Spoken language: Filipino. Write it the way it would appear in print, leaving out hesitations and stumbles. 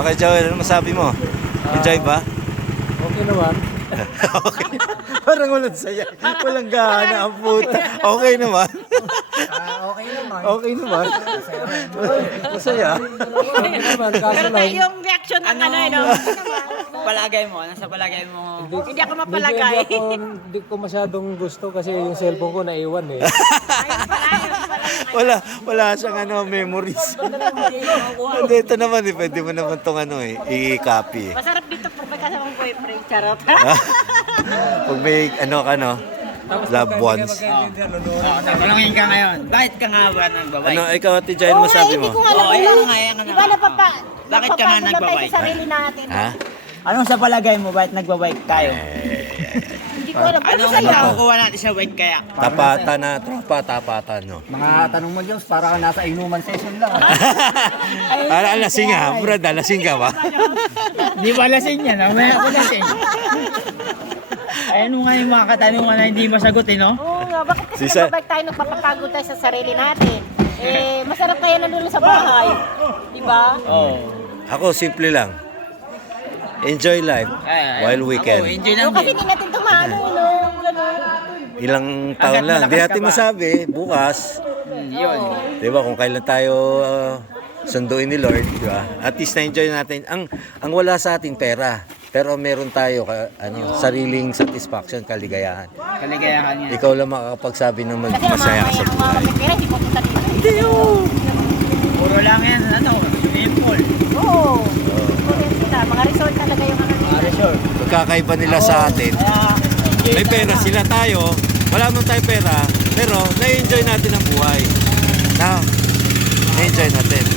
Okay, Joel, ano masabi mo? Enjoy ba? Okay naman. Okay. Parang walang saya. Walang gana ang puta. Okay naman. Okay naman. Okay naman. Masaya. Okay naman, kaso Pero lang. yung reaction ng ano, no? Palagay mo, nasa palagay mo. Hindi ako mapalagay. Hindi ko masyadong gusto kasi yung cellphone ko naiwan eh. Wala siyang memories. Hindi, ito naman eh. Pwede mo naman itong i-copy. Masarap dito pag may kasamang boyfriend. Charot. Pag may loved ones. Tanungin ka ngayon, bakit ka nga ba nagbabay? Ikaw, Ate Jai, ano masabi mo? Hindi ko nga alam Oo, kung ayun ano. nga, yan nga. Di ba Bakit ka nga napapagod lang tayo nagbabike? sa sarili natin. Ha? Anong sa palagay mo, bakit nagbabike tayo? Hindi ko alam. Pero Anong masaya. nakukuha natin sa bike kaya? Tapatan na, tropa, tapatan, no? Mga tanong mo, Diyos, para ka nasa inuman session lang. Alasing ha, Brad, alasing ka ba? Di ba lasing yan? Mamaya ako lasing. Ayun nga yung mga katanungan na hindi masagot no? Oo nga, bakit kasi Sisa- nagbabike tayo nagpapapagod tayo sa sarili natin? Masarap kaya nandun sa bahay. Di ba? Oo. Ako, simple lang. Enjoy life while weekend. Ako, enjoy Oo, lang kasi din. hindi natin tumano, no? Ganun. Ilang taon lang. Di malakas natin ka ba? masabi, bukas. Yun. Di ba, kung kailan tayo sunduin ni Lord, di ba? At least na-enjoy natin. Ang wala sa atin, pera. Pero meron tayo, sariling satisfaction, kaligayahan. Kaligayahan yan. Ikaw lang makakapagsabi ng Kasi ang masaya ka sa mga buhay. may pera, hindi pupunta dito. Puro lang yan, swimming pool. Oo. Kunin sila. Mga resort talaga yung ano nila. Resort. Pagkakaiba nila sa atin, Kaya, enjoy may ka pera na. sila tayo, wala man tayo pera, pero na-enjoy natin ang buhay. Na-enjoy natin.